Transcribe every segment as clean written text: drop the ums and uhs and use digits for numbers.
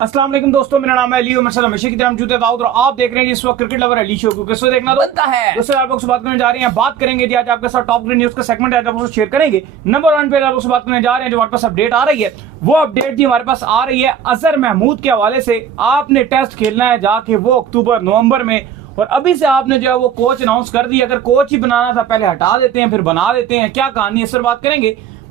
अस्सलाम वालेकुम दोस्तों, मेरा नाम है अली उमर हमेशा की तरह मौजूद है दाऊद और आप देख रहे हैं जी इस वक्त क्रिकेट लवर अली शो को। किससे देखना बनता है दोस्तों, आप लोग से बात करने जा रहे हैं। बात करेंगे जी आज आपके साथ टॉप ग्रेड न्यूज का सेगमेंट है, आप शेयर करेंगे। नंबर 1 पे आप लोग से बात करने जा रहे हैं, जो हमारे पास अपडेट आ रही है वो अपडेट जी हमारे पास आ रही है अजहर महमूद के हवाले से। आपने टेस्ट खेलना है जाके वो अक्टूबर नवंबर में, और अभी से आपने जो है वो कोच अनाउंस कर दी। अगर कोच ही बनाना था पहले हटा देते हैं फिर बना देते हैं, क्या कहानी है इस पर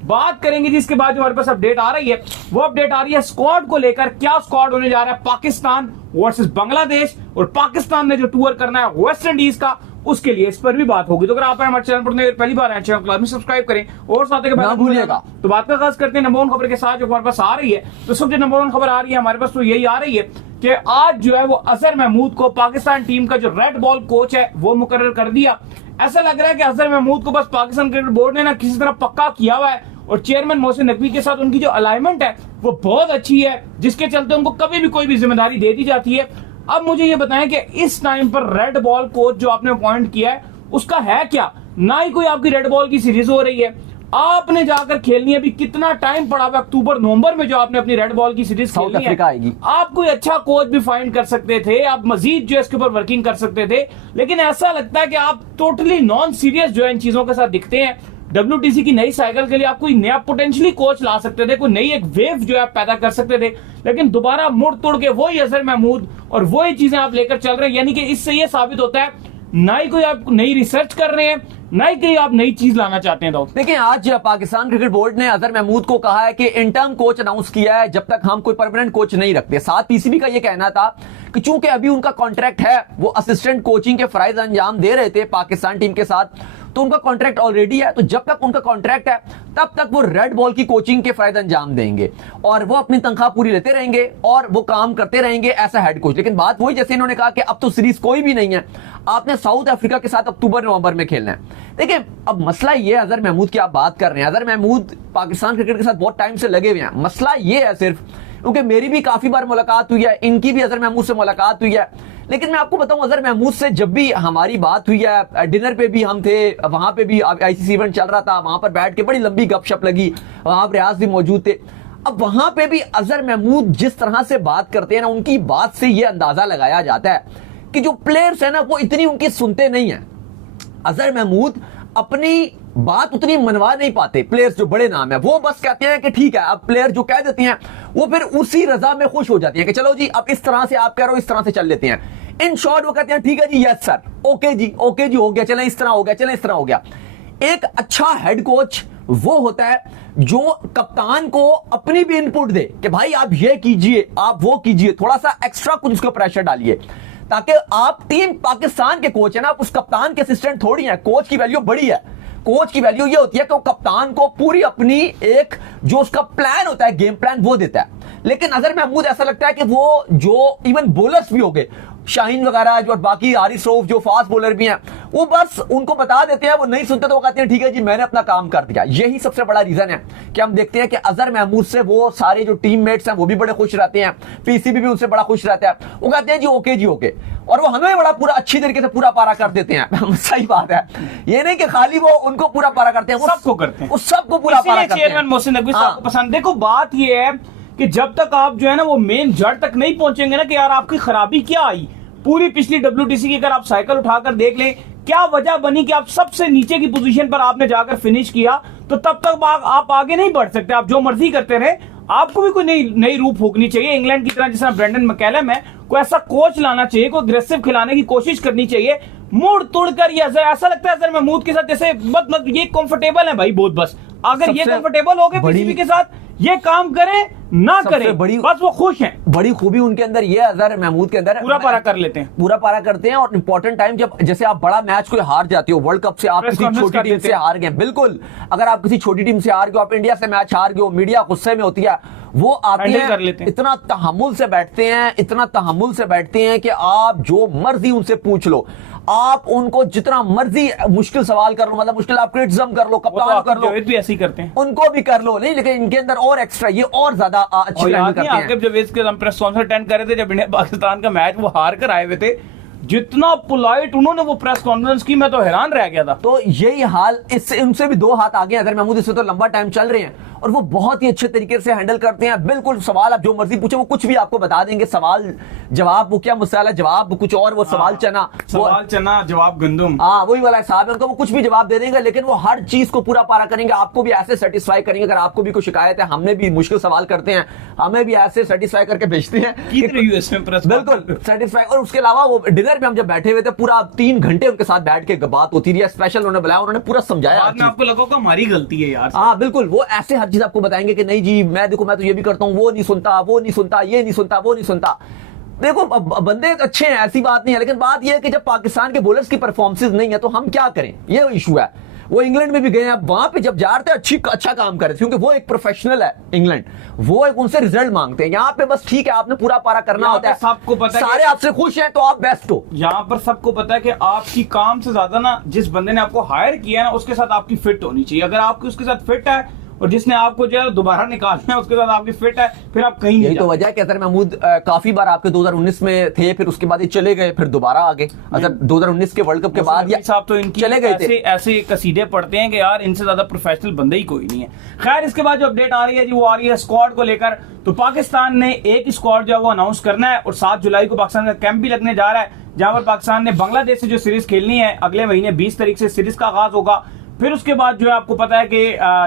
बात करेंगे जिसके बाद जो हमारे पास अपडेट आ रही है वो अपडेट आ रही है स्क्वाड को लेकर। क्या स्क्वाड होने जा रहा है पाकिस्तान वर्सेस बांग्लादेश, और पाकिस्तान ने जो टूर करना है वेस्ट इंडीज का, उसके लिए इस पर भी बात होगी। तो अगर आप हमारे चैनल पर पहली बार आए चैनल को सब्सक्राइब करें और साथ ही ना भूलिएगा। तो बात का खास करते हैं नंबर 1 खबर के साथ जो हमारे पास आ रही है। तो सबसे नंबर 1 खबर आ रही है हमारे पास, तो यही आ रही है कि आज जो है वो अजहर महमूद को पाकिस्तान टीम का जो रेड बॉल कोच है वो मुकर्रर कर दिया। ऐसा लग रहा है कि अजहर महमूद को बस पाकिस्तान क्रिकेट बोर्ड ने ना किसी तरह पक्का किया हुआ है, और चेयरमैन मोहसिन नकवी के साथ उनकी जो अलाइनमेंट है वो बहुत अच्छी है, जिसके चलते उनको कभी भी कोई भी जिम्मेदारी दे दी जाती है। अब मुझे ये बताएं कि इस टाइम पर रेड बॉल कोच जो आपने अपॉइंट किया है उसका है क्या? ना ही कोई आपकी रेड बॉल की सीरीज हो रही है, आपने जाकर खेलनी है। अभी कितना टाइम पड़ा हुआ, अक्टूबर नवंबर में जो आपने अपनी रेड बॉल की सीरीज खेलनी है। आएगी। आप कोई अच्छा कोच भी फाइंड कर सकते थे, आप मजीद जो इसके ऊपर वर्किंग कर सकते थे, लेकिन ऐसा लगता है कि आप टोटली नॉन सीरियस जो है इन चीजों के साथ दिखते हैं। WTC की नई साइकिल के लिए आप कोई नया पोटेंशियली कोच ला सकते थे, कोई नई एक वेव जो है आप पैदा कर सकते थे, लेकिन दोबारा मुड़ तोड़ के वही अजहर महमूद और वही चीजें आप लेकर चल रहे हैं। यानी कि इससे ये साबित होता है ना ही कोई आप नई रिसर्च कर रहे हैं, ना ही कहीं आप नई चीज लाना चाहते हैं। देखिए, आज पाकिस्तान क्रिकेट बोर्ड ने अजहर महमूद को कहा है कि इंटर्म कोच अनाउंस किया है जब तक हम कोई परमानेंट कोच नहीं रखते। साथ पीसीबी का यह कहना था कि चूंकि अभी उनका कॉन्ट्रैक्ट है, वो असिस्टेंट कोचिंग के फराइज अंजाम दे रहे थे पाकिस्तान टीम के साथ, तो उनका कॉन्ट्रैक्ट ऑलरेडी है। तो जब तक उनका कॉन्ट्रैक्ट है तब तक वो रेड बॉल की कोचिंग के फराइज अंजाम देंगे और वो अपनी तनख्वाह पूरी लेते रहेंगे और वो काम करते रहेंगे ऐसा हेड कोच। लेकिन बात वही, जैसे इन्होंने कहा कि अब तो सीरीज कोई भी नहीं है, आपने साउथ अफ्रीका के साथ अक्टूबर नवंबर में खेलना है। देखिए, अब मसला ये है, अजहर महमूद की आप बात कर रहे हैं, अजहर महमूद पाकिस्तान क्रिकेट के साथ बहुत टाइम से लगे हुए हैं। मसला ये है सिर्फ, क्योंकि मेरी भी काफी बार मुलाकात हुई है, इनकी भी अजहर महमूद से मुलाकात हुई है, लेकिन मैं आपको बताऊं अजहर महमूद से जब भी हमारी बात हुई है, डिनर पे भी हम थे, वहां पे भी आईसीसी इवेंट चल रहा था, वहां पर बैठ के बड़ी लंबी गपशप लगी, वहां पर रियाज भी मौजूद थे। अब वहां पे भी अजहर महमूद जिस तरह से बात करते हैं ना, उनकी बात से यह अंदाजा लगाया जाता है कि जो प्लेयर्स है ना वो इतनी उनकी सुनते नहीं है। अजहर महमूद अपनी बात उतनी मनवा नहीं पाते। प्लेयर्स जो बड़े नाम है वो बस कहते हैं कि ठीक है, अब प्लेयर जो कह देते हैं वो फिर उसी रजा में खुश हो जाती है कि चलो जी अब इस तरह से आप कह रहे हो, इस तरह से चल लेते हैं। इन शॉर्ट वो कहते हैं ठीक है जी, यस सर, ओके जी हो गया, चलें इस तरह हो गया, चलें इस तरह हो गया। एक अच्छा हेड कोच वो होता है जो कप्तान को अपनी भी इनपुट दे कि भाई आप ये कीजिए, आप वो कीजिए, थोड़ा सा एक्स्ट्रा कुछ उसको प्रेशर डालिए, ताकि आप टीम पाकिस्तान के कोच है ना, आप उस कप्तान के असिस्टेंट थोड़ी है। कोच की वैल्यू बड़ी है। कोच की वैल्यू ये होती है कि वो कप्तान को पूरी अपनी एक जो उसका प्लान होता है, गेम प्लान, वो देता है। लेकिन अजहर महमूद ऐसा लगता है कि वो जो इवन बॉलर्स भी हो गए, शाहीन वगैरह जो बाकी हारिस रऊफ जो फास्ट बॉलर भी हैं, वो बस उनको बता देते हैं, वो नहीं सुनते तो वो कहते हैं ठीक है जी मैंने अपना काम कर दिया। यही सबसे बड़ा रीजन है कि हम देखते हैं कि अजहर महमूद से वो सारे जो टीममेट्स हैं वो भी बड़े खुश रहते हैं, पीसीबी भी उनसे बड़ा खुश रहता है। वो कहते हैं जी ओके, और वो हमें बड़ा पूरा अच्छी तरीके से पूरा पारा कर देते हैं। सही बात है, ये नहीं कि खाली वो उनको पूरा पारा करते हैं, वो सबको करते हैं, वो सबको पूरा पारा करते हैं। चेयरमैन मोहसिन नकवी साहब को पसंद। देखो बात ये है कि जब तक आप जो है ना वो मेन जड़ तक नहीं पहुंचेंगे ना कि यार आपकी खराबी क्या आई, पूरी पिछली WTC की अगर आप साइकिल उठाकर देख लें, क्या वजह बनी कि आप सबसे नीचे की पोजीशन पर आपने जाकर फिनिश किया, तो तब तक आप आगे नहीं बढ़ सकते। आप जो मर्जी करते रहे, आपको भी कोई नई रूप फूकनी चाहिए। इंग्लैंड की तरह जिस ब्रेंडन मैकलम है, कोई ऐसा कोच लाना चाहिए, कोई अग्रेसिव खिलाने की कोशिश करनी चाहिए। मुड़ तोड़ कर ये ऐसा लगता है अजहर महमूद के साथ जैसे मत ये कंफर्टेबल है भाई बहुत, बस अगर ये कंफर्टेबल हो गए पीसीबी के साथ, ये काम करें ना करें, बस वो खुश हैं। बड़ी खूबी उनके अंदर ये अजहर महमूद के अंदर पूरा पारा कर लेते हैं, पूरा पारा करते हैं। और इंपॉर्टेंट टाइम जब जैसे आप बड़ा मैच कोई हार जाते हो, वर्ल्ड कप से आप किसी छोटी टीम से हार गए, बिल्कुल अगर आप किसी छोटी टीम से हार गए, आप इंडिया से मैच हार गए हो, मीडिया गुस्से में होती है, वो आते हैं, इतना तहम्मुल से बैठते हैं, इतना तहम्मुल से बैठते हैं कि आप जो मर्जी उनसे पूछ लो, आप उनको जितना मर्जी मुश्किल सवाल कर लो, मतलब मुश्किल आप क्रिटिसिज्म कर लो, कप्तान कर लो, भी ऐसे ही करते हैं, उनको भी कर लो, नहीं लेकिन इनके अंदर और एक्स्ट्रा ये और ज्यादा अच्छी करते हैं। आकिब जवेद के हम प्रेस कॉन्फ्रेंस अटेंड कर रहे थे जब इंडिया पाकिस्तान का मैच वो हार कर आए हुए थे, जितना पोलाइट उन्होंने वो प्रेस कॉन्फ्रेंस की, मैं तो हैरान रह गया था। तो यही हाल, इससे उनसे भी दो हाथ आगे अजहर महमूद, इससे तो लंबा टाइम चल रहे हैं और वो बहुत ही अच्छे तरीके से हैंडल करते हैं। बिल्कुल सवाल आप जो मर्जी पूछे वो कुछ भी आपको बता देंगे, सवाल जवाब वो क्या मसाला, जवाब कुछ और, वो सवाल चना, सवाल चना जवाब गंदुम। हाँ वही वाला हिसाब है उनका, वो कुछ भी जवाब दे देंगे, लेकिन वो हर चीज को पूरा पारा करेंगे, आपको भी ऐसे सेटिस्फाई करेंगे। अगर आपको भी कोई शिकायत है, हमने भी मुश्किल सवाल करते हैं, हमें भी ऐसे सेटिस्फाई करके भेजते हैं, बिल्कुल सेटिस्फाई। और उसके अलावा वो डिनर में हम जब बैठे हुए थे, पूरा 3 घंटे उनके साथ बैठ के बात होती रही है। स्पेशल उन्होंने बुलाया, उन्होंने पूरा समझाया। आपको लगा हमारी गलती है यार। हाँ बिल्कुल, वो ऐसे हर चीज आपको बताएंगे कि नहीं जी मैं देखो मैं तो ये भी करता हूँ, वो नहीं सुनता, वो नहीं सुनता, ये नहीं सुनता, वो नहीं सुनता। देखो बंदे अच्छे हैं, ऐसी बात नहीं है, लेकिन बात यह है कि जब पाकिस्तान के बॉलर्स की परफॉर्मेंसेस नहीं है तो हम क्या करें, ये इशू है। वो इंग्लैंड में भी गए हैं, वहां पे जब जा रहे थे अच्छा काम कर रहे थे, क्योंकि वो एक प्रोफेशनल है इंग्लैंड, वो एक उनसे रिजल्ट मांगते हैं। यहाँ पे बस ठीक है, आपने पूरा पारा करना होता है, सबको पता है, सारे आपसे खुश हैं तो आप बेस्ट हो। यहाँ पर सबको पता है कि आपकी काम से ज्यादा ना जिस बंदे ने आपको हायर किया ना उसके साथ आपकी फिट होनी चाहिए। अगर आपकी उसके साथ फिट है और जिसने आपको जो है दोबारा निकालना है उसके साथ आपकी फिट है, फिर आप कहीं नहीं। यही तो वजह है कि अजहर महमूद काफी बार आपके 2019 में थे, फिर उसके बाद ये चले गए, फिर दोबारा आ गए। अजहर 2019 के वर्ल्ड कप के बाद साहब तो इनकी चले गए थे। ऐसे कसीदे पढ़ते हैं कि यार इनसे ज्यादा प्रोफेशनल बंदे ही कोई नहीं है। खैर इसके बाद जो अपडेट आ रही है जी, वो आ रही है स्क्वाड को लेकर। तो पाकिस्तान ने एक स्क्वाड जो है वो अनाउंस करना है और 7 जुलाई को पाकिस्तान का कैंप भी लगने जा रहा है, जहां पर पाकिस्तान ने बांग्लादेश से जो सीरीज खेलनी है अगले महीने 20 तारीख से सीरीज का आगाज होगा। फिर उसके बाद जो है आपको पता है कि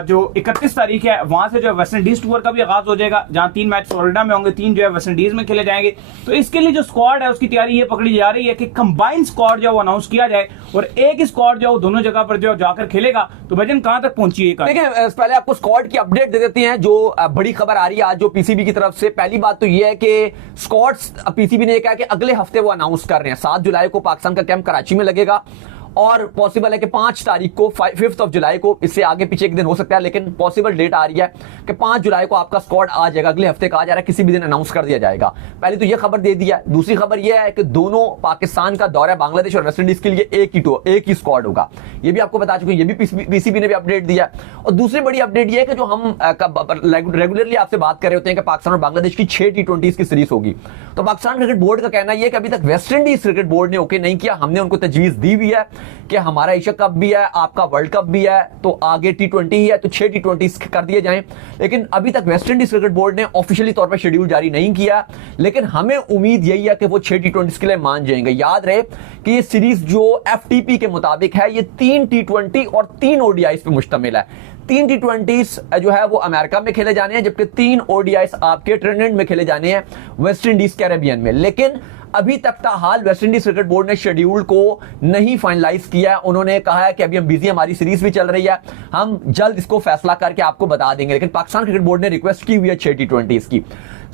जो 31 तारीख है वहां से जो है वेस्ट इंडीज टूर का भी आगाज हो जाएगा, जहां 3 मैच फ्लोरिडा में होंगे, 3 जो है वेस्ट इंडीज में खेले जाएंगे। तो इसके लिए जो स्क्वाड है उसकी तैयारी ये पकड़ी जा रही है कि कंबाइंड स्क्वाड जो है वो अनाउंस किया जाए और एक स्क्वाड जो है वो दोनों जगह पर जो है जाकर खेलेगा। तो भजन कहां तक पहुंची है? देखिए पहले आपको स्क्वाड की अपडेट दे देते हैं, जो बड़ी खबर आ रही है आज जो पीसीबी की तरफ से। पहली बात तो ये है कि स्क्वाड्स पीसीबी ने कहा कि अगले हफ्ते वो अनाउंस कर रहे हैं। 7 जुलाई को पाकिस्तान का कैंप कराची में लगेगा और पॉसिबल है कि 5 तारीख को 5 जुलाई को, इससे आगे पीछे एक दिन हो सकता है, लेकिन पॉसिबल डेट आ रही है कि 5 जुलाई को आपका स्क्वाड आ जाएगा। अगले हफ्ते का आ जा रहा है, किसी भी दिन अनाउंस कर दिया जाएगा। पहले तो यह खबर दे दिया है। दूसरी खबर यह है कि दोनों पाकिस्तान का दौरा बांग्लादेश और वेस्ट इंडीज के लिए एक ही स्क्वाड होगा। यह भी आपको बता चुके हैं, ये भी पीसीबी ने भी अपडेट दिया। और दूसरी बड़ी अपडेट यह है कि जो हम रेगुलरली आपसे बात कर रहे होते हैं कि पाकिस्तान और बांग्लादेश की 6 T20 की सीरीज होगी, तो पाकिस्तान क्रिकेट बोर्ड का कहना यह है कि अभी तक वेस्ट इंडीज क्रिकेट बोर्ड ने ओके नहीं किया। हमने उनको तजवीज दी हुई है कि हमारा एशिया कप भी है, आपका वर्ल्ड कप भी है, तो आगे T20 ही है, तो 6 T20 कर दिए जाएं। लेकिन अभी तक वेस्ट इंडीज क्रिकेट बोर्ड ने ऑफिशियली तौर पर शेड्यूल जारी नहीं किया, लेकिन हमें उम्मीद यही है कि वो 6 T20 के लिए मान जाएंगे। याद रहे कि ये सीरीज जो FTP के मुताबिक है, ये 3 T20 और 3 ODIs पे मुश्तमिल है। 3 T20 जो है वो अमेरिका में खेले जाने हैं, जबकि 3 ODIs आपके ट्रिनिडाद में खेले जाने हैं, वेस्ट इंडीज कैरेबियन में। लेकिन अभी तक हाल वेस्ट इंडीज क्रिकेट बोर्ड ने शेड्यूल को नहीं फाइनलाइज किया। उन्होंने कहा है कि अभी हम बिजी, हमारी सीरीज भी चल रही है, हम जल्द इसको फैसला करके आपको बता देंगे। लेकिन पाकिस्तान क्रिकेट बोर्ड ने रिक्वेस्ट की हुई है 6 T20 की।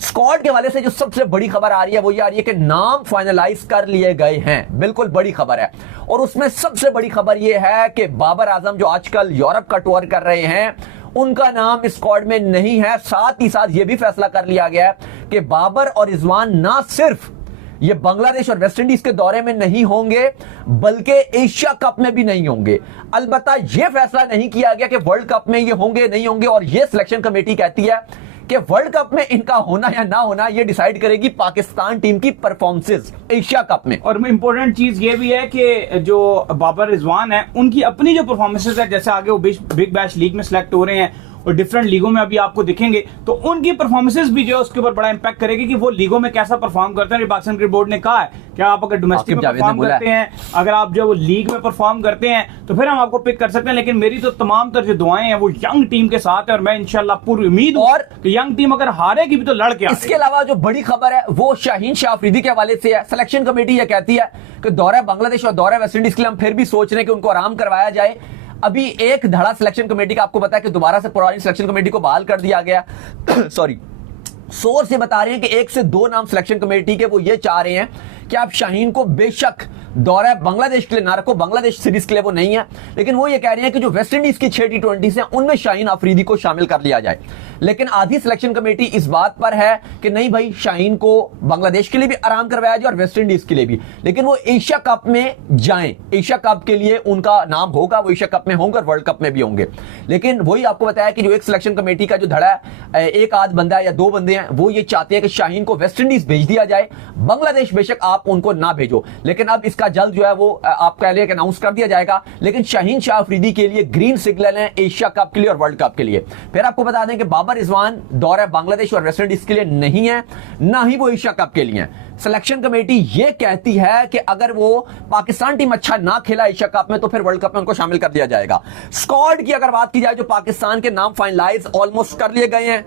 स्क्वाड के हवाले से जो सबसे बड़ी खबर आ रही है वो ये आ रही है कि नाम फाइनलाइज कर लिए गए हैं। बिल्कुल बड़ी खबर है, और उसमें सबसे बड़ी खबर यह है कि बाबर आजम जो आजकल यूरोप का टूर कर रहे हैं, उनका नाम स्क्वाड में नहीं है। साथ ही साथ यह भी फैसला कर लिया गया कि बाबर और रिजवान ना सिर्फ ये बांग्लादेश और वेस्ट इंडीज के दौरे में नहीं होंगे, बल्कि एशिया कप में भी नहीं होंगे। अलबत्ता यह फैसला नहीं किया गया कि वर्ल्ड कप में ये होंगे नहीं होंगे, और यह सिलेक्शन कमेटी कहती है कि वर्ल्ड कप में इनका होना या ना होना यह डिसाइड करेगी पाकिस्तान टीम की परफॉर्मेंसेस एशिया कप में। और इंपॉर्टेंट चीज ये भी है कि जो बाबर रिजवान है उनकी अपनी जो परफॉर्मेंसेस है, जैसे आगे वो बिग बैश लीग में सिलेक्ट हो रहे हैं और डिफरेंट लीगों में अभी आपको दिखेंगे, तो उनकी परफॉर्मेंसेस भी जो है उसके ऊपर बड़ा इंपैक्ट करेगी कि वो लीगों में कैसा परफॉर्म करते हैं। पाकिस्तान क्रिकेट बोर्ड ने कहा है कि आप अगर डोमेस्टिक में परफॉर्म करते हैं, अगर आप जो वो लीग में परफॉर्म करते हैं, तो फिर हम आपको पिक कर सकते हैं। लेकिन मेरी तो तमाम तरह जो दुआएं हैं वो यंग टीम के साथ है, और मैं इंशाल्लाह पूरी उम्मीद हूं और कि यंग टीम अगर हारेगी भी तो लड़के। इसके अलावा जो बड़ी खबर है वो शाहीन शाह अफरीदी के हवाले से है। सिलेक्शन कमेटी यह कहती है कि दौरा बांग्लादेश और दौरा वेस्ट इंडीज के लिए हम फिर भी सोच रहे हैं कि उनको आराम करवाया जाए। अभी एक धड़ा सिलेक्शन कमेटी का आपको पता है कि दोबारा से पुरानी सिलेक्शन कमेटी को बहाल कर दिया गया। सॉरी, सोर्स ये बता रहे हैं कि 1 से 2 नाम सिलेक्शन कमेटी के वो ये चाह रहे हैं कि आप शाहीन को बेशक दौरा बांग्लादेश के लिए ना रखो, बांग्लादेश सीरीज के लिए वो नहीं है, लेकिन वो ये कह रहे हैं कि जो वेस्ट इंडीज की 6 T20 हैं उनमें शाहीन अफरीदी को शामिल कर लिया जाए। लेकिन आधी सिलेक्शन कमेटी इस बात पर है कि नहीं भाई, शाहीन को बांग्लादेश के लिए भी आराम करवाया जाए और वेस्ट इंडीज के लिए भी, लेकिन वो एशिया कप में जाएं, एशिया कप के लिए उनका नाम होगा, वो एशिया कप में होंगे और वर्ल्ड कप में भी होंगे। लेकिन वही आपको बताया कि जो एक सिलेक्शन कमेटी का जो धड़ा है, एक आध बंदा है या 2 बंदे हैं, वो ये चाहते हैं कि शाहीन को वेस्ट इंडीज भेज दिया जाए, बांग्लादेश बेशक आप उनको ना भेजो। लेकिन अब इसका जल्द जो है वो आप कह लिए अनाउंस कर दिया जाएगा। लेकिन शाहीन शाह अफरीदी के लिए ग्रीन सिग्नल है एशिया कप के लिए और वर्ल्ड कप के लिए। फिर आपको बता दें कि बाबर रिजवान दौरा बांग्लादेश और वेस्ट इंडीज के लिए नहीं है, ना ही वो एशिया कप के लिए है। सिलेक्शन कमेटी यह कहती है कि अगर वो पाकिस्तान टीम अच्छा ना खेला एशिया कप में तो फिर वर्ल्ड कप में उनको शामिल कर दिया जाएगा। स्क्वाड की अगर बात की जाए, जो पाकिस्तान के नाम फाइनलाइज ऑलमोस्ट कर लिए गए हैं।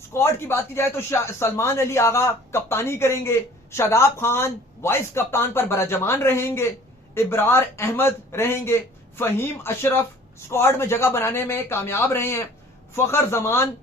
स्क्वाड की बात की जाए तो सलमान अली आगा कप्तानी करेंगे, शादाब खान वाइस कप्तान पर बराजमान रहेंगे, इब्रार अहमद रहेंगे, फहीम अशरफ स्क्वाड में जगह बनाने में कामयाब रहे हैं, फखर जमान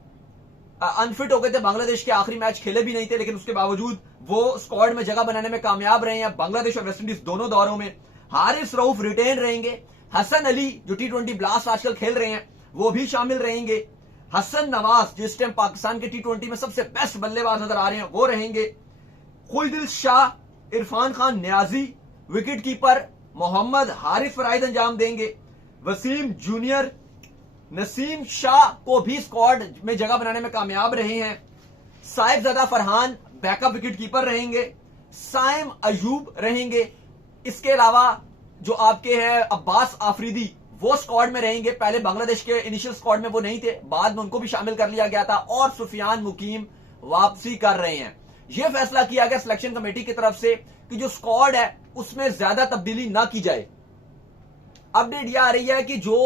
अनफिट हो गए थे, बांग्लादेश के आखिरी मैच खेले भी नहीं थे, लेकिन उसके बावजूद वो स्क्वाड में जगह बनाने में कामयाब रहे हैं बांग्लादेश और वेस्ट इंडीज दोनों दौरों में। हारिस रऊफ रिटेन रहेंगे, हसन अली जो T20 ब्लास्ट आजकल खेल रहे हैं वो भी शामिल रहेंगे, हसन नवाज जिस टाइम पाकिस्तान के T20 में सबसे बेस्ट बल्लेबाज नजर आ रहे हैं वो रहेंगे, खुलदिल शाह, इरफान खान न्याजी, विकेट कीपर मोहम्मद हारिस फराइद अंजाम देंगे, वसीम जूनियर, नसीम शाह को भी स्क्वाड में जगह बनाने में कामयाब रहे हैं, Sahibzada Farhan backup wicket keeper रहेंगे, साइम अयूब रहेंगे। इसके अलावा जो आपके हैं अब्बास आफरीदी वो स्क्वाड में रहेंगे, पहले बांग्लादेश के इनिशियल स्क्वाड में वो नहीं थे, बाद में उनको भी शामिल कर लिया गया था, और सुफियान मुकीम वापसी कर रहे हैं। यह फैसला किया गया सिलेक्शन कमेटी की तरफ से कि जो स्क्वाड है उसमें ज्यादा तब्दीली ना की जाए। अपडेट यह आ रही है कि जो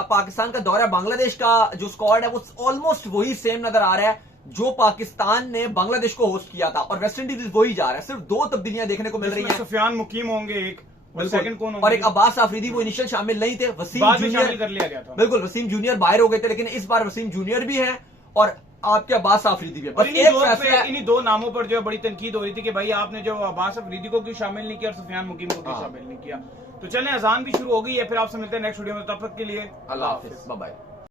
पाकिस्तान का दौरा बांग्लादेश का जो स्क्वाड है वो ऑलमोस्ट वही सेम नजर आ रहा है जो पाकिस्तान ने बांग्लादेश को होस्ट किया था, और वेस्ट इंडीज वही जा रहा है। सिर्फ 2 तब्दीलियां देखने को मिल रही हैं। सुफियान मुकीम होंगे एक, और सेकंड कौन होंगे? और एक अब्बास आफरीदी, वो इनिशियल शामिल नहीं थे, वसीम जूनियर कर लिया गया था। बिल्कुल, वसीम जूनियर बाहर हो गए थे, लेकिन इस बार वसीम जूनियर भी हैं और आपके अब्बास आफरीदी भी है। इन्हीं 2 नामों पर जो है बड़ी तनकीद हो रही थी कि भाई आपने जो अब्बास आफरीदी को क्यों शामिल नहीं किया और सुफियान मुकीम को क्यों शामिल नहीं किया। तो चलें, अजान भी शुरू हो गई है, फिर आपसे मिलते हैं नेक्स्ट वीडियो में, तब तक के लिए अल्लाह हाफिज, बाय बाय।